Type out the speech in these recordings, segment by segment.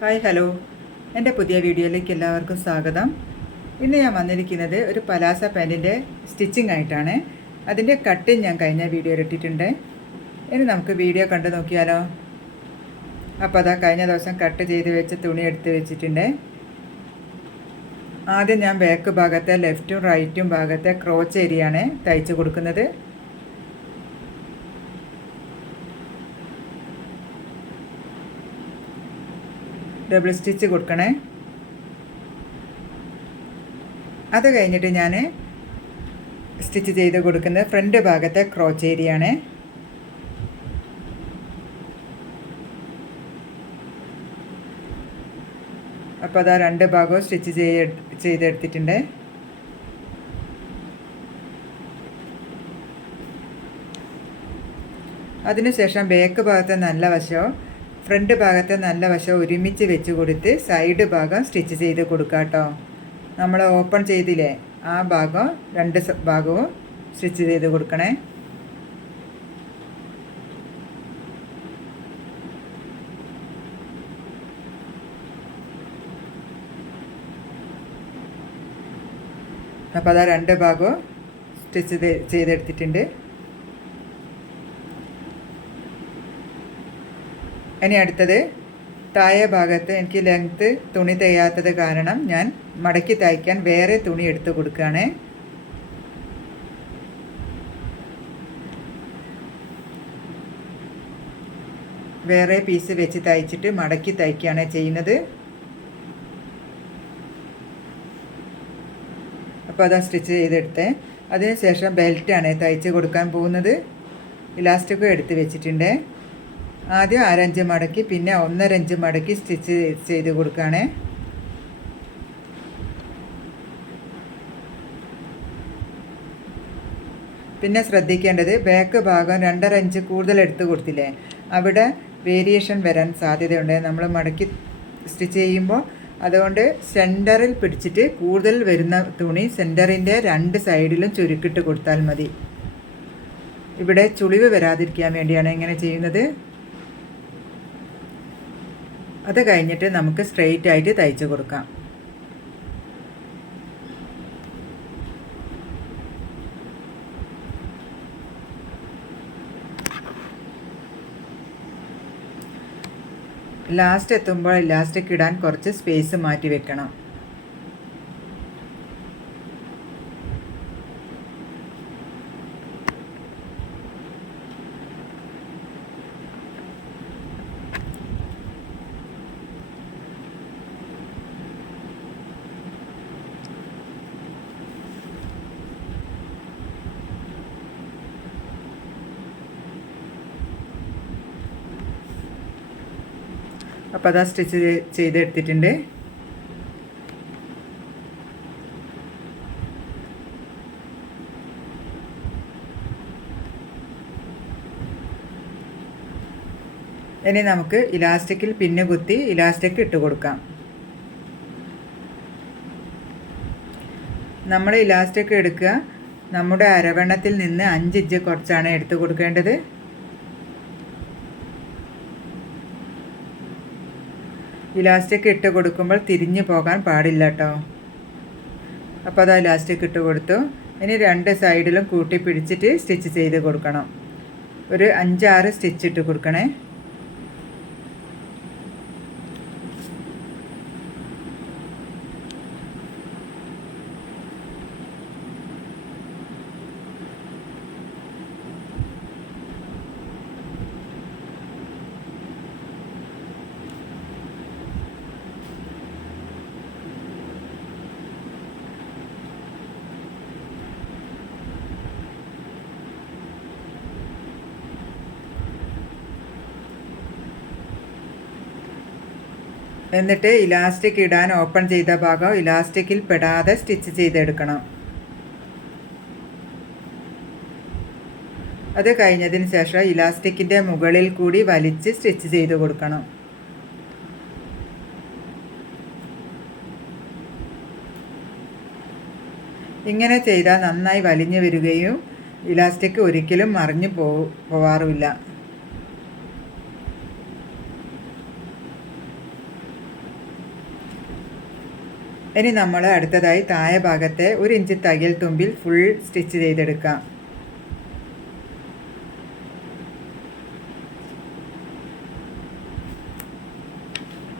Hi hello, എൻ്റെ പുതിയ വീഡിയോയിലേക്ക് എല്ലാവർക്കും സ്വാഗതം. ഇന്ന് ഞാൻ വന്നിരിക്കുന്നത് ഒരു പലാസ പാൻറ്റിൻ്റെ സ്റ്റിച്ചിങ് ആയിട്ടാണ്. അതിൻ്റെ കട്ടിങ് ഞാൻ കഴിഞ്ഞ വീഡിയോയിൽ ഇട്ടിട്ടുണ്ട്. ഇനി നമുക്ക് വീഡിയോ കണ്ടു നോക്കിയാലോ. അപ്പോൾ അതാ കഴിഞ്ഞ ദിവസം കട്ട് ചെയ്ത് വെച്ച തുണി എടുത്ത് വെച്ചിട്ടുണ്ട്. ആദ്യം ഞാൻ ബാക്ക് ഭാഗത്തെ ലെഫ്റ്റും റൈറ്റും ഭാഗത്തെ ക്രോച്ച് ഏരിയയാണ് തയ്ച്ച് കൊടുക്കുന്നത്. ഡബിൾ സ്റ്റിച്ച് കൊടുക്കണേ. അത് കഴിഞ്ഞിട്ട് ഞാൻ സ്റ്റിച്ച് ചെയ്ത് കൊടുക്കുന്നത് ഫ്രണ്ട് ഭാഗത്തെ ക്രോച്ച് ഏരിയയാണ്. അപ്പോൾ അതാ രണ്ട് ഭാഗവും സ്റ്റിച്ച് ചെയ്തെടുത്തിട്ടുണ്ട്. അതിനുശേഷം ബാക്ക് ഭാഗത്തെ നല്ല വശവും ഫ്രണ്ട് ഭാഗത്തെ നല്ല വശം ഒരുമിച്ച് വെച്ച് കൊടുത്ത് സൈഡ് ഭാഗം സ്റ്റിച്ച് ചെയ്ത് കൊടുക്കുക കേട്ടോ. നമ്മൾ ഓപ്പൺ ചെയ്തില്ലേ, ആ ഭാഗം രണ്ട് ഭാഗവും സ്റ്റിച്ച് ചെയ്ത് കൊടുക്കണേ. അപ്പോൾ അതാ രണ്ട് ഭാഗവും സ്റ്റിച്ച് ചെയ്തെടുത്തിട്ടുണ്ട്. ഇനി അടുത്തത് താഴെ ഭാഗത്ത് എനിക്ക് ലെങ്ത്ത് തുണി തയ്യാത്തത് കാരണം ഞാൻ മടക്കി തയ്ക്കാൻ വേറെ തുണി എടുത്ത് കൊടുക്കുകയാണ്. വേറെ പീസ് വെച്ച് തയ്ച്ചിട്ട് മടക്കി തയ്ക്കുകയാണ് ചെയ്യുന്നത്. അപ്പോൾ അതാ സ്റ്റിച്ച് ചെയ്തെടുത്തേ. അതിനുശേഷം ബെൽറ്റാണ് തയ്ച്ച് കൊടുക്കാൻ പോകുന്നത്. ഇലാസ്റ്റിക്കും എടുത്ത് വെച്ചിട്ടുണ്ട്. ആദ്യം 1/2 ഇഞ്ച് മടക്കി പിന്നെ 1.5 ഇഞ്ച് മടക്കി സ്റ്റിച്ച് ചെയ്ത് കൊടുക്കുകയാണ്. പിന്നെ ശ്രദ്ധിക്കേണ്ടത് ബാക്ക് ഭാഗം 2.5 ഇഞ്ച് കൂടുതൽ എടുത്ത് കൊടുത്തില്ലേ, അവിടെ വേരിയേഷൻ വരാൻ സാധ്യതയുണ്ട് നമ്മൾ മടക്കി സ്റ്റിച്ച് ചെയ്യുമ്പോൾ. അതുകൊണ്ട് സെൻറ്ററിൽ പിടിച്ചിട്ട് കൂടുതൽ വരുന്ന തുണി സെൻറ്ററിൻ്റെ 2 സൈഡിലും ചുരുക്കിട്ട് കൊടുത്താൽ മതി. ഇവിടെ ചുളിവ് വരാതിരിക്കാൻ വേണ്ടിയാണ് ഇങ്ങനെ ചെയ്യുന്നത്. അത് കഴിഞ്ഞിട്ട് നമുക്ക് സ്ട്രെയിറ്റ് ആയിട്ട് തയ്ച്ച് കൊടുക്കാം. ലാസ്റ്റ് എത്തുമ്പോൾ ഇലാസ്റ്റിക് ഇടാൻ കുറച്ച് സ്പേസ് മാറ്റി വെക്കണം. അപ്പോൾ അതാ സ്റ്റിച്ച് ചെയ്തെടുത്തിട്ടുണ്ട്. ഇനി നമുക്ക് ഇലാസ്റ്റിക്കിൽ പിന്ന് കുത്തി ഇലാസ്റ്റിക് ഇട്ട് കൊടുക്കാം. നമ്മൾ ഇലാസ്റ്റിക് എടുക്കുക, നമ്മുടെ അരവണ്ണത്തിൽ നിന്ന് 5 ഇഞ്ച് കുറച്ചാണ് എടുത്ത് കൊടുക്കേണ്ടത്. ഇലാസ്റ്റിക് ഇട്ട് കൊടുക്കുമ്പോൾ തിരിഞ്ഞു പോകാൻ പാടില്ല കേട്ടോ. അപ്പോൾ അത് ഇലാസ്റ്റിക് ഇട്ട് കൊടുത്തു. ഇനി 2 സൈഡിലും കൂട്ടി പിടിച്ചിട്ട് സ്റ്റിച്ച് ചെയ്ത് കൊടുക്കണം. ഒരു 5-6 സ്റ്റിച്ച് ഇട്ട് കൊടുക്കണേ. എന്നിട്ട് ഇലാസ്റ്റിക് ഇടാൻ ഓപ്പൺ ചെയ്ത ഭാഗം ഇലാസ്റ്റിക്കിൽ പെടാതെ സ്റ്റിച്ച് ചെയ്തെടുക്കണം. അത് കഴിഞ്ഞതിന് ശേഷം ഇലാസ്റ്റിക്കിൻ്റെ മുകളിൽ കൂടി വലിച്ച് സ്റ്റിച്ച് ചെയ്ത് കൊടുക്കണം. ഇങ്ങനെ ചെയ്താൽ നന്നായി വലിഞ്ഞു വരികയും ഇലാസ്റ്റിക് ഒരിക്കലും മറിഞ്ഞു പോവാറുമില്ല. ഇനി നമ്മൾ അടുത്തതായി താഴെ ഭാഗത്തെ 1 ഇഞ്ച് തയ്യൽ തുമ്പിൽ ഫുൾ സ്റ്റിച്ച് ചെയ്തെടുക്കാം.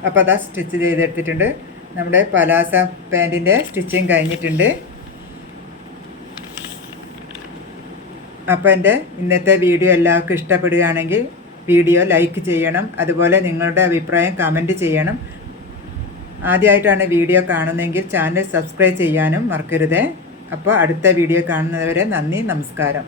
അപ്പോൾ അതാ സ്റ്റിച്ച് ചെയ്തെടുത്തിട്ടുണ്ട്. നമ്മുടെ പലാസ പാൻറ്റിൻ്റെ സ്റ്റിച്ചിങ് കഴിഞ്ഞിട്ടുണ്ട്. അപ്പോൾ എൻ്റെ ഇന്നത്തെ വീഡിയോ എല്ലാവർക്കും ഇഷ്ടപ്പെടുകയാണെങ്കിൽ വീഡിയോ ലൈക്ക് ചെയ്യണം. അതുപോലെ നിങ്ങളുടെ അഭിപ്രായം കമൻറ്റ് ചെയ്യണം. ആദ്യമായിട്ടാണ് വീഡിയോ കാണുന്നതെങ്കിൽ ചാനൽ സബ്സ്ക്രൈബ് ചെയ്യാനും മറക്കരുത്. അപ്പോൾ അടുത്ത വീഡിയോ കാണുന്നതുവരെ നന്ദി, നമസ്കാരം.